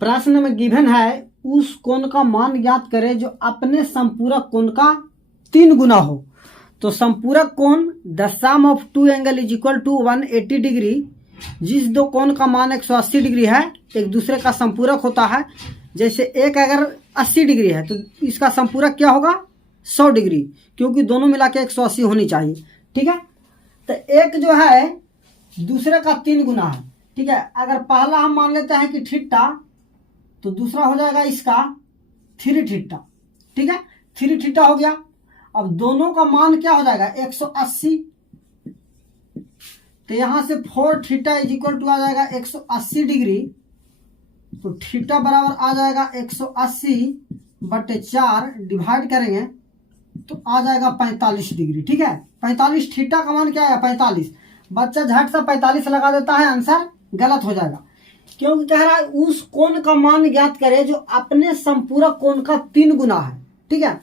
प्रश्न में गिवन है उस कोण का मान ज्ञात करें जो अपने संपूरक कोण का 3 गुना हो। तो संपूरक कोण the sum of two angle is equal to 180 degree. जिस दो कोण का मान 180 डिग्री है एक दूसरे का संपूरक होता है। जैसे एक अगर 80 डिग्री है तो इसका संपूरक क्या होगा 100 डिग्री, क्योंकि दोनों मिला के 180 होनी चाहिए। ठीक है, तो एक जो है दूसरे का 3 गुना है। ठीक है, अगर पहला हम मान लेते हैं कि थीटा, तो दूसरा हो जाएगा इसका 3 थीटा। ठीक है, 3 थीटा हो गया। अब दोनों का मान क्या हो जाएगा 180, तो यहां से 4 थीटा इज इक्वल टू आ जाएगा 180 डिग्री। तो थीटा बराबर आ जाएगा 180/4, डिवाइड करेंगे तो आ जाएगा 45 डिग्री। ठीक है, 45 थीटा का मान क्या है 45। बच्चा झट से 45 लगा देता है, आंसर गलत हो जाएगा, क्योंकि कह रहा है उस कोण का मान ज्ञात करे जो अपने संपूरक कोण का 3 गुना है। ठीक है,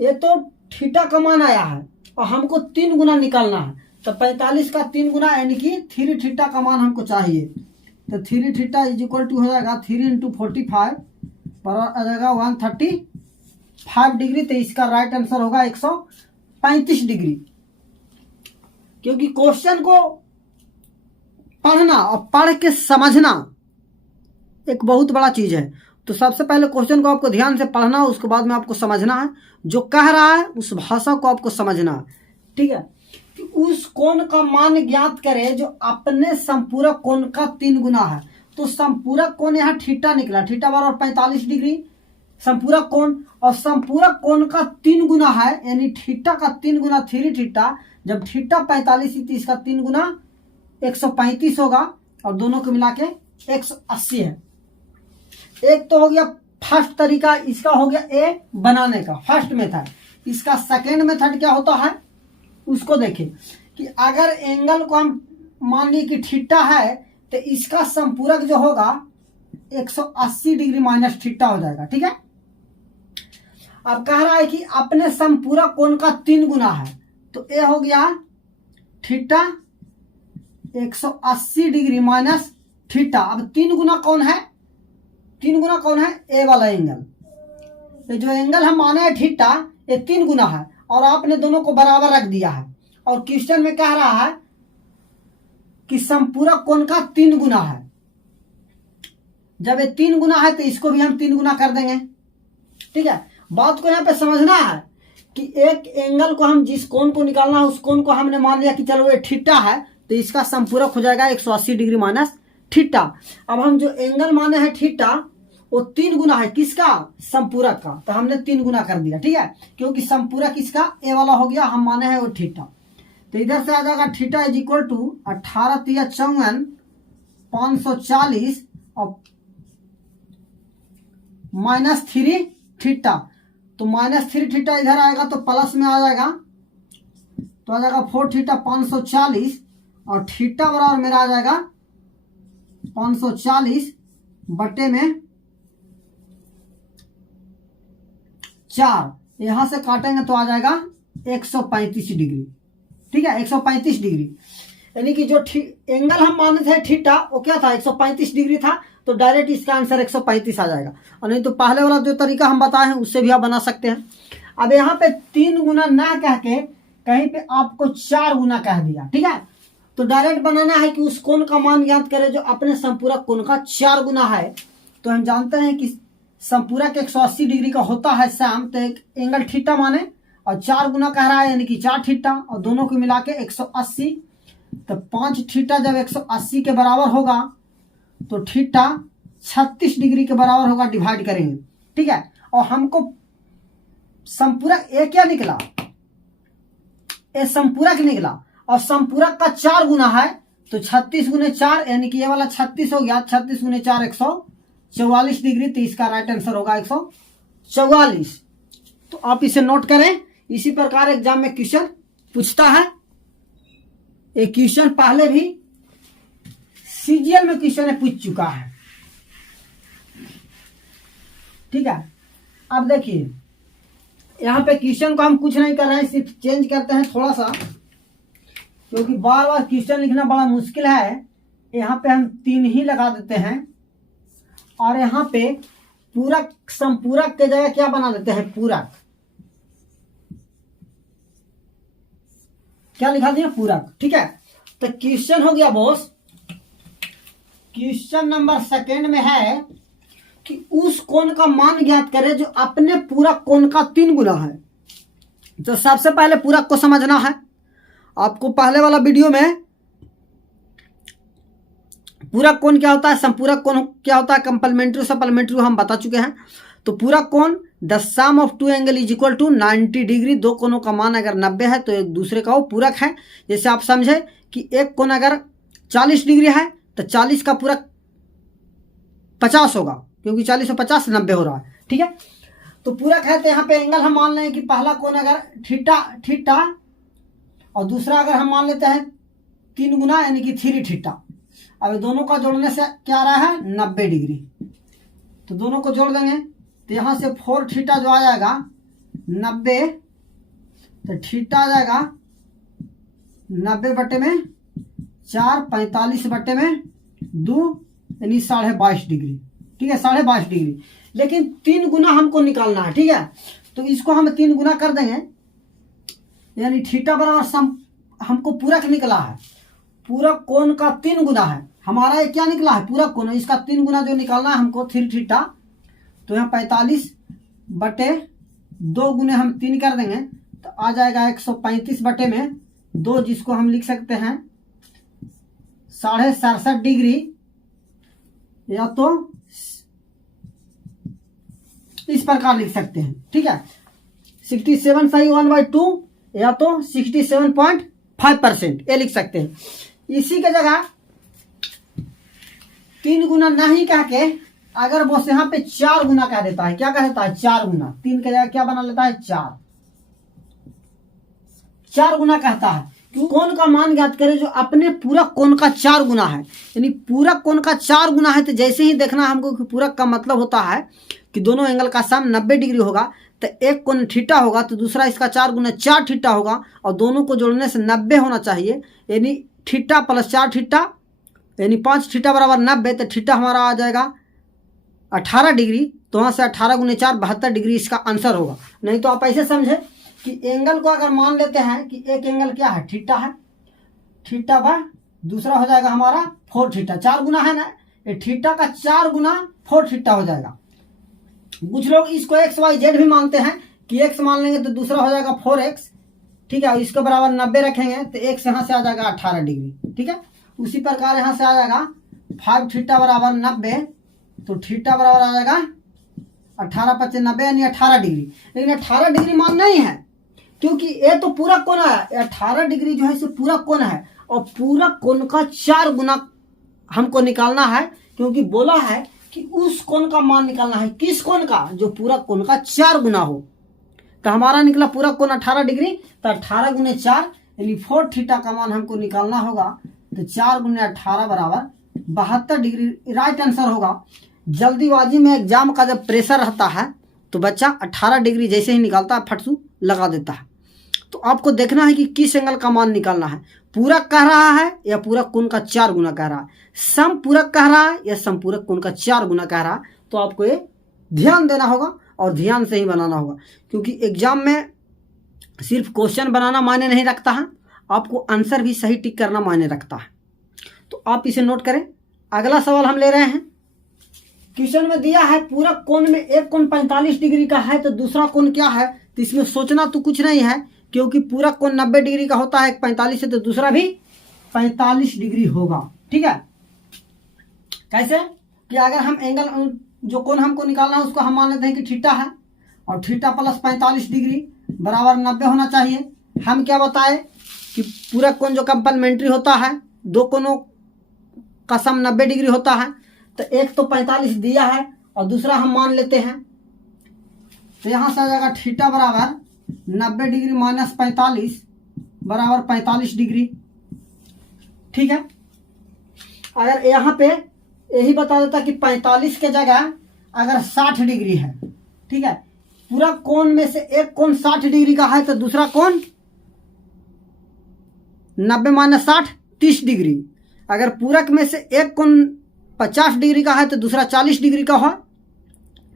ये तो थीटा का मान आया है और हमको 3 गुना निकालना है, तो 45 का 3 गुना यानी कि 3 थीटा का मान हमको चाहिए। तो 3 थीटा इज इक्वल टू हो जाएगा 3 × 45 पर आ जाएगा 135 डिग्री। तो इसका राइट आंसर होगा 135 डिग्री। क्योंकि क्वेश्चन को पढ़ना और पढ़ के समझना एक बहुत बड़ा चीज है। तो सबसे पहले क्वेश्चन को आपको ध्यान से पढ़ना है, उसके बाद में आपको समझना है, जो कह रहा है उस भाषा को आपको समझना है। ठीक है, कि उस कोण का मान ज्ञात करें जो अपने संपूरक कोण का 3 गुना है। तो संपूरक कोण यहाँ थीटा निकला, थीटा बराबर 45 डिग्री संपूरक कोण, और संपूरक कोण का 3 गुना है यानी थीटा का 3 गुना 3 थीटा। जब थीटा 45 तो इसका 3 गुना 135 होगा, और दोनों को मिला के 180 है। एक तो हो गया फर्स्ट तरीका, इसका हो गया ए बनाने का फर्स्ट मेथड। इसका सेकेंड मेथड क्या होता है उसको देखें, कि अगर एंगल को हम मान ली कि थीटा है तो इसका संपूरक जो होगा 180 डिग्री माइनस थीटा हो जाएगा। ठीक है, अब कह रहा है कि अपने संपूरक कोण का 3 गुना है, तो ए हो गया थीटा 180 डिग्री माइनस थीटा। अब 3 गुना कौन है, 3 गुना कौन है ए वाला एंगल। तो जो एंगल हम माने है थीटा ये 3 गुना है, और आपने दोनों को बराबर रख दिया है। और क्वेश्चन में कह रहा है कि संपूरक कोण का 3 गुना है। जब ये 3 गुना है तो इसको भी हम 3 गुना कर देंगे। ठीक है, बात को यहाँ पे समझना है कि एक एंगल को हम जिस कोण को निकालना है उस कोण को हमने मान लिया कि चलो ये थीटा है, तो इसका संपूरक हो जाएगा 180 डिग्री माइनस थीटा। अब हम जो एंगल माने हैं थीटा वो 3 गुना है किसका संपूरक का, तो हमने 3 गुना कर दिया। ठीक है, क्योंकि संपूरक इसका ए वाला हो गया, हम माने हैं वो थीटा। तो इधर से आ जाएगा थीटा इज इक्वल टू 18 × 3 = 54 540 और -3 थीटा। तो -3 थीटा इधर आएगा तो प्लस में आ जाएगा, तो आ जाएगा 4 थीटा 540 और थीटा बराबर मेरा आ जाएगा 540 बटे में 4। यहां से काटेंगे तो आ जाएगा 135 डिग्री। ठीक है, 135 डिग्री यानी कि जो एंगल हम माने थे थीटा वो क्या था 135 डिग्री था, तो डायरेक्ट इसका आंसर 135 आ जाएगा। और नहीं तो पहले वाला जो तरीका हम बताए हैं उससे भी आप बना सकते हैं। अब यहाँ पे 3 गुना ना कह के कहीं पे आपको 4 गुना कह दिया। ठीक है, तो डायरेक्ट बनाना है कि उस कोण का मान ज्ञात करें जो अपने संपूरक कोण का 4 गुना है। तो हम जानते हैं कि संपूरक 180 डिग्री का होता है सैम, तो एक एंगल थीटा माने और 4 गुना कह रहा है यानी कि 4 थीटा, और दोनों को मिला के 180। तो 5 थीटा जब 180 के बराबर होगा तो थीटा 36 डिग्री के बराबर होगा, डिवाइड करेंगे। ठीक है, और हमको संपूरक ए क्या निकला, ए संपूरक निकला, और संपूरक का 4 गुना है तो 36 × 4 यानी कि ये वाला 36 हो गया, 36 × 4 144 डिग्री। तो इसका राइट आंसर होगा 144। तो आप इसे नोट करें। इसी प्रकार एग्जाम में क्वेश्चन पूछता है। एक क्वेश्चन पहले भी सीजीएल में क्वेश्चन पूछ चुका है। ठीक है, अब देखिए यहाँ पे क्वेश्चन को हम कुछ नहीं कर रहे हैं, सिर्फ चेंज करते हैं थोड़ा सा, क्योंकि बार बार क्वेश्चन लिखना बड़ा मुश्किल है। यहाँ पे हम 3 ही लगा देते हैं और यहाँ पे पूरक संपूरक के जगह क्या बना देते हैं, पूरक। क्या लिखा दिया, पूरक। ठीक है, तो क्वेश्चन हो गया बॉस। क्वेश्चन नंबर सेकंड में है कि उस कोण का मान ज्ञात करें जो अपने पूरक कोण का 3 गुना है। तो सबसे पहले पूरक को समझना है। आपको पहले वाला वीडियो में पूरक कोण क्या होता है, संपूरक कोण क्या होता है, कंप्लीमेंट्री सप्लीमेंट्री हम बता चुके हैं। तो पूरक कोण the sum of 2 angle is equal to 90 degree. 2 कोणों का मान अगर 90 है तो एक दूसरे का वो पूरक है। जैसे आप समझे कि एक कोण अगर 40 डिग्री है तो 40 का पूरक 50 होगा, क्योंकि 40 और 50 90 हो रहा है। ठीक है, तो पूरक है। तो यहाँ पे एंगल हम मान लें कि पहला कोण अगर थीटा और दूसरा अगर हम मान लेते हैं 3 गुना यानी कि 3 थीटा। अब दोनों का जोड़ने से क्या आ रहा है, 90 डिग्री। तो दोनों को जोड़ देंगे तो यहाँ से 4 थीटा जो आ जाएगा 90, तो थीटा आ जाएगा 90 बटे में 4, 45 बटे में 2 यानी 22.5 डिग्री। ठीक है, 22.5 डिग्री। लेकिन 3 गुना हमको निकालना है। ठीक है, तो इसको हम 3 गुना कर देंगे, यानी थीटा बराबर हमको पूरक निकला है। पूरक कोण का 3 गुना है हमारा। ये क्या निकला है, पूरक कोण। इसका 3 गुना जो निकालना है हमको 3 थीटा। तो यहाँ 45 बटे 2 गुने हम 3 कर देंगे तो आ जाएगा 135 बटे में 2, जिसको हम लिख सकते हैं 67.5 डिग्री, या तो इस प्रकार लिख सकते हैं। ठीक है, 67 सही 1/2 या तो 67.5% ये लिख सकते हैं। इसी के जगह 3 गुना नहीं कह के अगर बॉस यहाँ पे 4 गुना कह देता है, क्या कह देता है, 4 गुना। 3 के जगह क्या बना लेता है, 4 गुना कहता है। क्यों, कोण का मान ज्ञात करें जो अपने पूरक कोण का 4 गुना है। यानी पूरक कोण का 4 गुना है तो जैसे ही देखना हमको कि पूरक का मतलब होता है कि दोनों एंगल का सम 90 डिग्री होगा। तो एक कोण थीटा होगा तो दूसरा इसका 4 गुना 4 थीटा होगा, और दोनों को जोड़ने से 90 होना चाहिए। यानी थीटा प्लस 4 थीटा यानी 5 थीटा बराबर 90। तो थीटा हमारा आ जाएगा 18 डिग्री। तो वहाँ से 18 गुने 4 72 डिग्री इसका आंसर होगा। नहीं तो आप ऐसे समझे कि एंगल को अगर मान लेते हैं कि एक एंगल क्या है, थीटा है, थीटा बाय दूसरा हो जाएगा हमारा 4 थीटा। 4 गुना है ना, ये थीटा का 4 गुना 4 थीटा हो जाएगा। कुछ लोग इसको एक्स वाई जेड भी मानते हैं कि एक्स मान लेंगे तो दूसरा हो जाएगा 4x। ठीक है, इसको बराबर 90 रखेंगे तो एक्स यहाँ से आ जाएगा 18 डिग्री। ठीक है, उसी प्रकार यहाँ से आ जाएगा 5 थीटा बराबर 90, तो थीटा बराबर आ जाएगा 18 25 90 यानी 18 डिग्री। लेकिन 18 डिग्री मान नहीं है, क्योंकि ये तो पूरक कोण है। 18 डिग्री जो है इसे पूरक कोण है, और पूरक कोण का 4 गुना हमको निकालना है। क्योंकि बोला है कि उस कोण का मान निकालना है, किस कोण का, जो पूरक कोण का 4 गुना हो। तो हमारा निकला पूरक कोण 18 डिग्री, तो 18 गुने 4 यानी 4 थीटा का मान हमको निकालना होगा। तो 4 गुने 18 बराबर 72 डिग्री राइट आंसर होगा। जल्दीबाजी में एग्जाम का जब प्रेशर रहता है तो बच्चा 18 डिग्री जैसे ही निकालता है फटसू लगा देता है। तो आपको देखना है कि किस एंगल का मान निकालना है, पूरक कह रहा है या पूरक कोण का 4 गुना कह रहा है, समपूरक कह रहा है या समपूरक कोण का 4 गुना कह रहा है। तो आपको ये ध्यान देना होगा और ध्यान से ही बनाना होगा, क्योंकि एग्जाम में सिर्फ क्वेश्चन बनाना मायने नहीं रखता है, आपको आंसर भी सही टिक करना मायने रखता है। तो आप इसे नोट करें। अगला सवाल हम ले रहे हैं। क्वेश्चन में दिया है पूरक कोण में एक कोण 45 डिग्री का है तो दूसरा कोण क्या है। तो इसमें सोचना तो कुछ नहीं है, क्योंकि पूरक कोण 90 डिग्री का होता है, एक 45 है तो दूसरा भी 45 डिग्री होगा। ठीक है, कैसे कि अगर हम एंगल जो कोण हमको निकालना है उसको हम मान लेते हैं कि थीटा है, और थीटा प्लस 45 डिग्री बराबर 90 होना चाहिए। हम क्या बताए कि पूरक कोण जो कंप्लीमेंट्री होता है, 2 कोणों का सम 90 डिग्री होता है। तो एक तो 45 दिया है और दूसरा हम मान लेते हैं, तो यहाँ से आ जाएगा थीटा बराबर 90 डिग्री माइनस 45 बराबर 45 डिग्री। ठीक है, अगर यहाँ पे यही बता देता कि 45 के जगह अगर 60 डिग्री है, ठीक है, पूरा कोण में से एक कोण 60 डिग्री का है तो दूसरा कोण 90 माइनस 60 30 डिग्री। अगर पूरक में से एक कोण 50 डिग्री का है तो दूसरा 40 डिग्री का हो,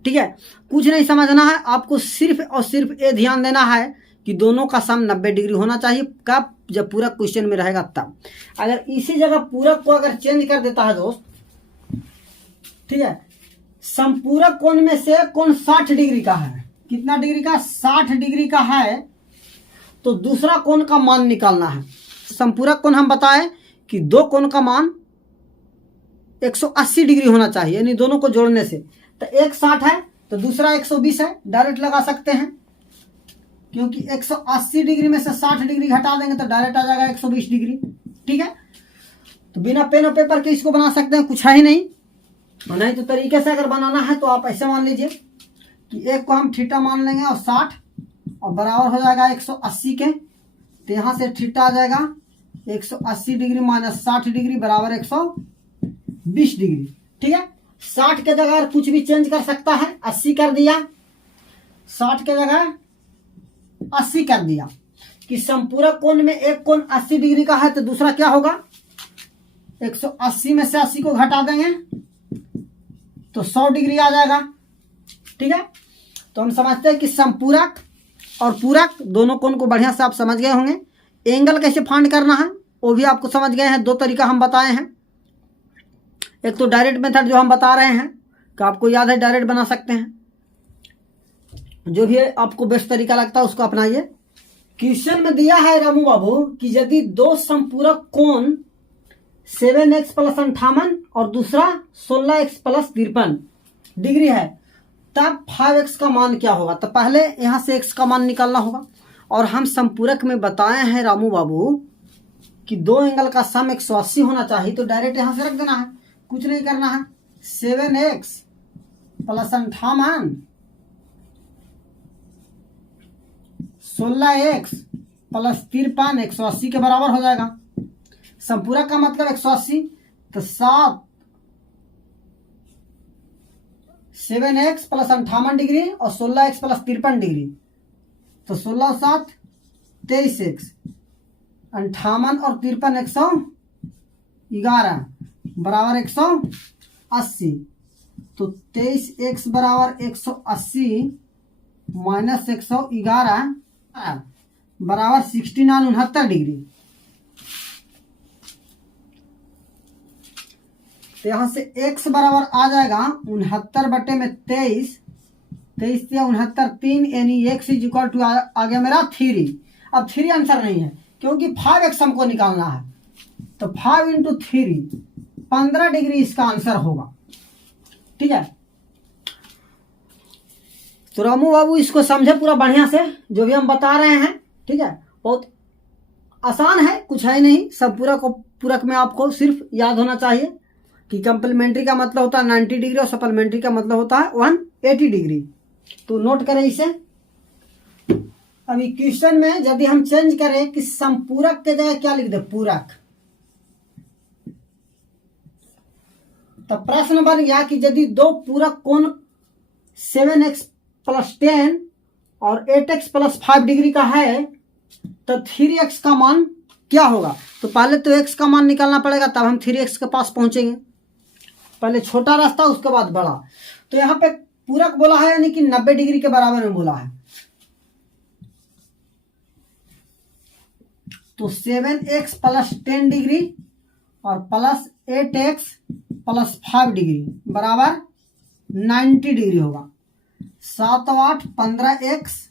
ठीक है। कुछ नहीं समझना है आपको, सिर्फ और सिर्फ ये ध्यान देना है कि दोनों का सम 90 डिग्री होना चाहिए। कब? जब पूरक क्वेश्चन में रहेगा तब। अगर इसी जगह पूरक को अगर चेंज कर देता है दोस्त, ठीक है, संपूरक कोण में से कोण 60 डिग्री का है, कितना डिग्री का? 60 डिग्री का है, तो दूसरा कोण का मान निकालना है। संपूरक कोण हम बताएं कि दो कोण का मान 180 डिग्री होना चाहिए, यानी दोनों को जोड़ने से। तो एक 60 है तो दूसरा 120 है, डायरेक्ट लगा सकते हैं, क्योंकि 180 डिग्री में से 60 डिग्री हटा देंगे तो डायरेक्ट आ जाएगा 120 डिग्री, ठीक है। तो बिना पेन और पेपर के इसको बना सकते हैं, कुछ है ही नहीं। और नहीं तो तरीके से अगर बनाना है तो आप ऐसे मान लीजिए कि एक को हम थीटा मान लेंगे और 60 और बराबर हो जाएगा 180 के, तो यहाँ से थीटा आ जाएगा 180 डिग्री माइनस 60 डिग्री बराबर 120 डिग्री, ठीक है। 60 के जगह कुछ भी चेंज कर सकता है, 80 कर दिया, 60 के जगह 80 कर दिया कि संपूरक कोण में एक कोण 80 डिग्री का है तो दूसरा क्या होगा? 180 में से 80 को घटा देंगे तो 100 डिग्री आ जाएगा, ठीक है। तो हम समझते हैं कि संपूरक और पूरक दोनों कोण को बढ़िया से आप समझ गए होंगे। एंगल कैसे फाइंड करना है वो भी आपको समझ गए हैं। दो तरीका हम बताए हैं, एक तो डायरेक्ट मेथड जो हम बता रहे हैं कि आपको याद है डायरेक्ट बना सकते हैं, जो भी आपको बेस्ट तरीका लगता है उसको अपनाइए। क्वेश्चन में दिया है रामू बाबू कि यदि दो संपूरक कोण 7x + 58 और दूसरा 16x + 53 डिग्री है तब 5x का मान क्या होगा। तो पहले यहां से x का मान निकालना होगा, और हम संपूरक में बताए हैं रामू बाबू कि दो एंगल का सम 180 होना चाहिए, तो डायरेक्ट यहां से रख देना है, कुछ नहीं करना है। 7x + 58 16x + 53 180 के बराबर हो जाएगा। संपूरक का मतलब 180, तो 7x + 58 डिग्री और 16x + 53 डिग्री, तो 16 + 7 23x, 58 और 53 111 बराबर 180, तो 23x बराबर 180 माइनस 111 बराबर 69 डिग्री। तो यहां से x बराबर आ जाएगा 69/23, 23 या 69 3, यानी x = आ गया मेरा 3। अब 3 आंसर नहीं है क्योंकि 5x हमको निकालना है, तो 5 × 3 15 डिग्री इसका आंसर होगा, ठीक है। तो रामू बाबू इसको समझे पूरा बढ़िया से जो भी हम बता रहे हैं, ठीक है। बहुत आसान है, कुछ है नहीं। सब पूरक में आपको सिर्फ याद होना चाहिए कि कंप्लीमेंट्री का मतलब होता है 90 डिग्री और सप्लीमेंट्री का मतलब होता है 180 डिग्री। तो नोट करें इसे। अभी क्वेश्चन में यदि हम चेंज करें कि संपूरक के जगह क्या लिख दे? पूरक। तो प्रश्न बन गया कि यदि दो पूरक कोण 7x + 10 और 8x + 5 डिग्री का है तो 3x का मान क्या होगा। तो पहले तो x का मान निकालना पड़ेगा, तब हम 3x के पास पहुंचेंगे। पहले छोटा रास्ता उसके बाद बड़ा। तो यहाँ पे पूरक बोला है यानी कि 90 डिग्री के बराबर में बोला है, तो 7x + 10 डिग्री और प्लस 8x + 5 डिग्री बराबर 90 डिग्री होगा। 7 और 8 15x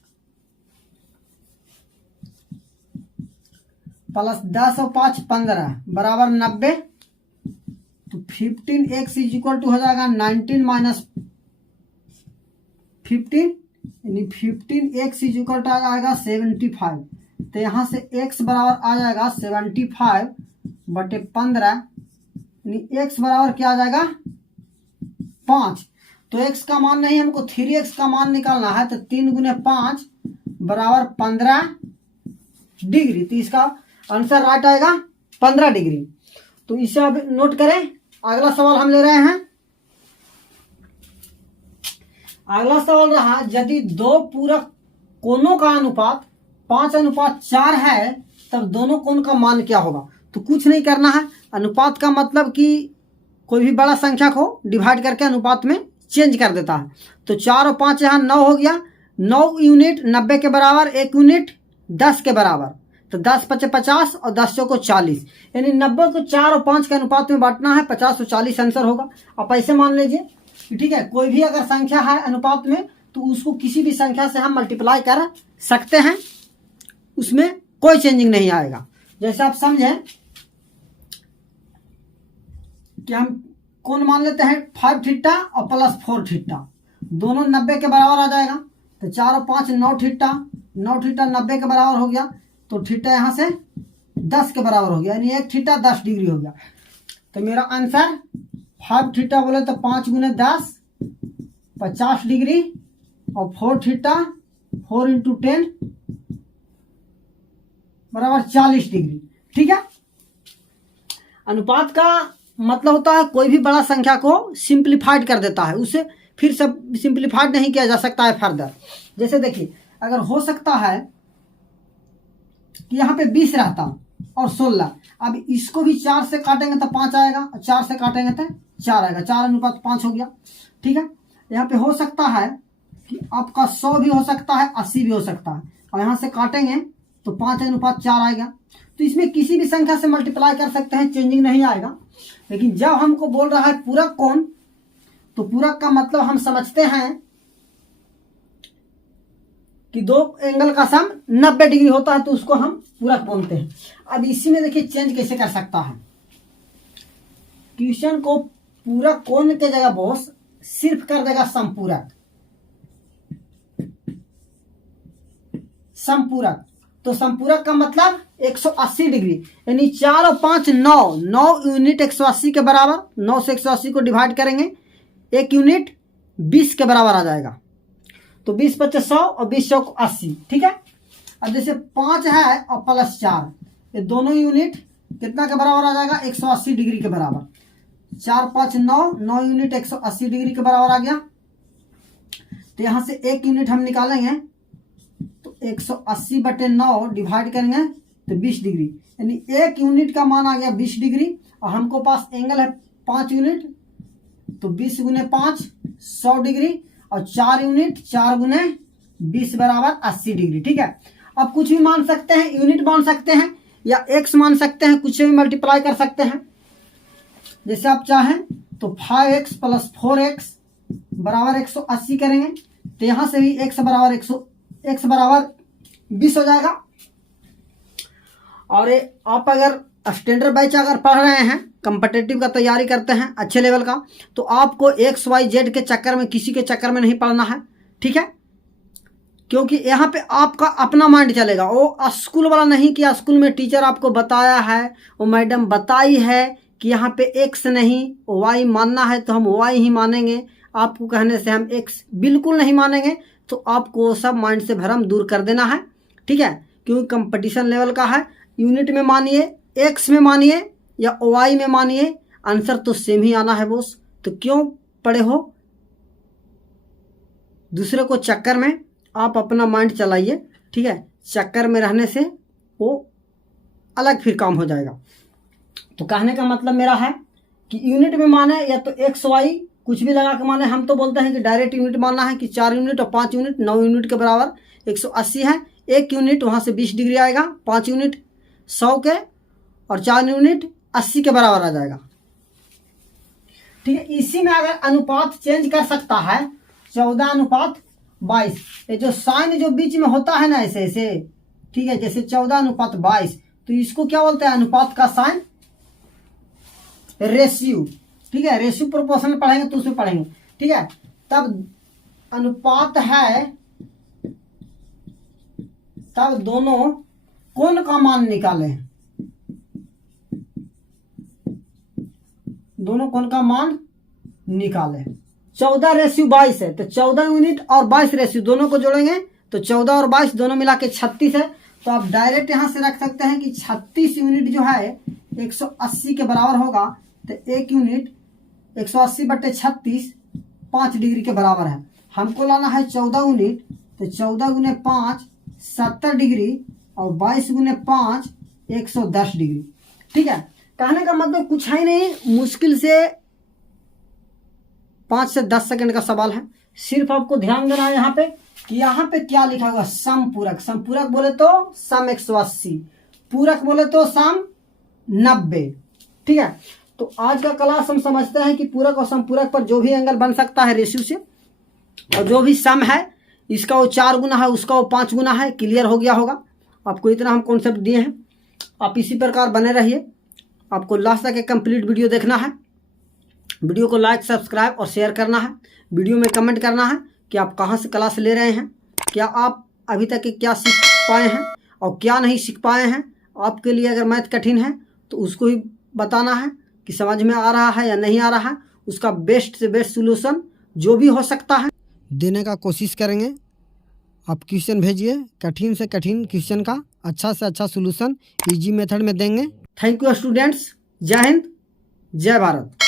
प्लस 10 और 5 15 बराबर 90, तो 15x = हो जाएगा 19 माइनस 15, यानी 15x = आ जाएगा 75। तो यहाँ से x बराबर आ जाएगा 75/15, यानी x बराबर क्या आ जाएगा 5। तो x का मान नहीं, हमको 3x का मान निकालना है, तो 3 × 5 बराबर 15 डिग्री। तो इसका आंसर राइट आएगा 15 डिग्री। तो इसे अब नोट करें। अगला सवाल हम ले रहे हैं। अगला सवाल रहा, यदि दो पूरक कोणों का अनुपात 5:4 है तब दोनों कोण का मान क्या होगा। तो कुछ नहीं करना है, अनुपात का मतलब कि कोई भी बड़ा संख्या को डिवाइड करके अनुपात में चेंज कर देता है। तो 4 और 5 यहाँ 9 हो गया, 9 यूनिट 90 के बराबर, 1 यूनिट 10 के बराबर। तो 10 पचे 50 और 10 चौको 40, यानी 90 को 4 और 5 के अनुपात में बांटना है, 50 और 40 आंसर होगा। आप ऐसे मान लीजिए, ठीक है, कोई भी अगर संख्या है अनुपात में तो उसको किसी भी संख्या से हम मल्टीप्लाई कर सकते हैं, उसमें कोई चेंजिंग नहीं आएगा। जैसे आप समझें कि हम कौन मान लेते हैं 5 थीटा और प्लस 4 थीटा, दोनों 90 के बराबर आ जाएगा। तो 4 और 5 9 थीटा, 9 थीटा 90 के बराबर हो गया, तो थीटा यहाँ से 10 के बराबर हो गया, यानी 1 थीटा 10 डिग्री हो गया। तो मेरा आंसर 5 थीटा बोले तो 5 गुने 10 50 डिग्री, और 4 थीटा 4 इंटू 10 बराबर 40 डिग्री। ठीक है, अनुपात का मतलब होता है कोई भी बड़ा संख्या को सिंप्लीफाइड कर देता है, उसे फिर सब सिंप्लीफाइड नहीं किया जा सकता है फर्दर। जैसे देखिए, अगर हो सकता है कि यहाँ पे 20 रहता और 16, अब इसको भी 4 से काटेंगे तो 5 आएगा, और 4 से काटेंगे तो 4 आएगा, 4 अनुपात 5 हो गया। ठीक है, यहाँ पे हो सकता है कि आपका 100 भी हो सकता है, 80 भी हो सकता है, और यहाँ से काटेंगे तो 5 अनुपात 4 आएगा। तो इसमें किसी भी संख्या से मल्टीप्लाई कर सकते हैं, चेंजिंग नहीं आएगा। लेकिन जब हमको बोल रहा है पूरक कोण, तो पूरक का मतलब हम समझते हैं कि दो एंगल का सम 90 डिग्री होता है, तो उसको हम पूरक बोलते हैं। अब इसी में देखिए चेंज कैसे कर सकता है, क्वेश्चन को पूरक कोण के जगह बॉस सिर्फ कर देगा समपूरक। समपूरक, तो समपूरक का मतलब 180 डिग्री, यानी 4 और 5 9 यूनिट 180 के बराबर, 9 से 180 को डिवाइड करेंगे, 1 यूनिट 20 के बराबर आ जाएगा। तो 20 पच्चीस 100 और 20 चौक 80। ठीक है, अब जैसे 5 है और प्लस 4, ये दोनों यूनिट कितना के बराबर आ जाएगा, 180 डिग्री के बराबर। 4 5 9 यूनिट 180 डिग्री के बराबर आ गया। तो यहां से 1 यूनिट हम निकालेंगे, तो 180 बटे 9 डिवाइड करेंगे तो 20 डिग्री, यानी 1 यूनिट का मान आ गया 20 डिग्री, और हमको पास एंगल है 5 यूनिट, तो 20 गुने 5 100 डिग्री, और 4 यूनिट 4 गुने 20 बराबर 80 डिग्री। ठीक है, अब कुछ भी मान सकते हैं, यूनिट मान सकते हैं या एक्स मान सकते हैं, कुछ भी मल्टीप्लाई कर सकते हैं जैसे आप चाहें। तो 5x प्लस 4x बराबर 180 करेंगे, तो यहां से भी x बराबर 20 हो जाएगा। और आप अगर स्टैंडर्ड बैच अगर पढ़ रहे हैं, कॉम्पिटिटिव का तैयारी करते हैं अच्छे लेवल का, तो आपको XYZ के चक्कर में, किसी के चक्कर में नहीं पढ़ना है। ठीक है, क्योंकि यहाँ पे आपका अपना माइंड चलेगा, वो स्कूल वाला नहीं कि स्कूल में टीचर आपको बताया है, वो मैडम बताई है कि यहाँ पे X नहीं Y मानना है तो हम Y ही मानेंगे, आपको कहने से हम X बिल्कुल नहीं मानेंगे। तो आपको सब माइंड से भ्रम दूर कर देना है। ठीक है, क्योंकि कंपटीशन लेवल का है, यूनिट में मानिए, X में मानिए या Y में मानिए, आंसर तो सेम ही आना है बॉस। तो क्यों पड़े हो दूसरे को चक्कर में, आप अपना माइंड चलाइए। ठीक है, चक्कर में रहने से वो अलग फिर काम हो जाएगा। तो कहने का मतलब मेरा है कि यूनिट में माने या तो XY कुछ भी लगा के माने, हम तो बोलते हैं कि डायरेक्ट यूनिट मानना है कि 4 यूनिट और 5 यूनिट 9 यूनिट के बराबर 180 है, 1 यूनिट वहां से 20 डिग्री आएगा, 5 यूनिट 100 के और 4 यूनिट 80 के बराबर आ जाएगा। ठीक है, इसी में अगर अनुपात चेंज कर सकता है, 14 अनुपात 22, ये जो साइन जो बीच में होता है ना ऐसे ऐसे, ठीक है, जैसे 14 अनुपात 22, तो इसको क्या बोलते हैं, अनुपात का साइन रेशियो। ठीक है, रेशियो प्रोपोर्शनल पढ़ेंगे तो उसमें पढ़ेंगे। ठीक है, तब अनुपात है, तब दोनों कोण का मान निकालें, दोनों कोण का मान निकालें। 14 रेशियो 22 है, तो 14 यूनिट और 22 रेशियो दोनों को जोड़ेंगे तो 14 और 22 दोनों मिला के 36 है। तो आप डायरेक्ट यहां से रख सकते हैं कि 36 यूनिट जो है 180 के बराबर होगा, तो 1 यूनिट 180 बटे 36 5 डिग्री के बराबर है। हमको लाना है 14 यूनिट, तो 14 गुने 5 70 डिग्री, और 22 गुने 5 110 डिग्री। ठीक है, कहने का मतलब कुछ है नहीं, मुश्किल से 5 से 10 सेकंड का सवाल है। सिर्फ आपको ध्यान देना है यहाँ पे कि यहाँ पे क्या लिखा हुआ, समपूरक। समपूरक बोले तो सम 180, पूरक बोले तो सम 90। ठीक है, तो आज का क्लास हम समझते हैं कि पूरक और समपूरक पर जो भी एंगल बन सकता है रेशियो से, और जो भी सम है इसका वो 4 गुना है, उसका वो 5 गुना है। क्लियर हो गया होगा आपको, इतना हम कॉन्सेप्ट दिए हैं। आप इसी प्रकार बने रहिए, आपको लास्ट तक एक कंप्लीट वीडियो देखना है। वीडियो को लाइक, सब्सक्राइब और शेयर करना है। वीडियो में कमेंट करना है कि आप कहाँ से क्लास ले रहे हैं, क्या आप अभी तक क्या सीख पाए हैं और क्या नहीं सीख पाए हैं। आपके लिए अगर मैथ कठिन है तो उसको ही बताना है कि समझ में आ रहा है या नहीं आ रहा है। उसका बेस्ट से बेस्ट सोल्यूशन जो भी हो सकता है देने का कोशिश करेंगे। आप क्वेश्चन भेजिए, कठिन से कठिन क्वेश्चन का अच्छा से अच्छा सोल्यूशन इजी मेथड में देंगे। Thank you students. जय हिंद, जय भारत।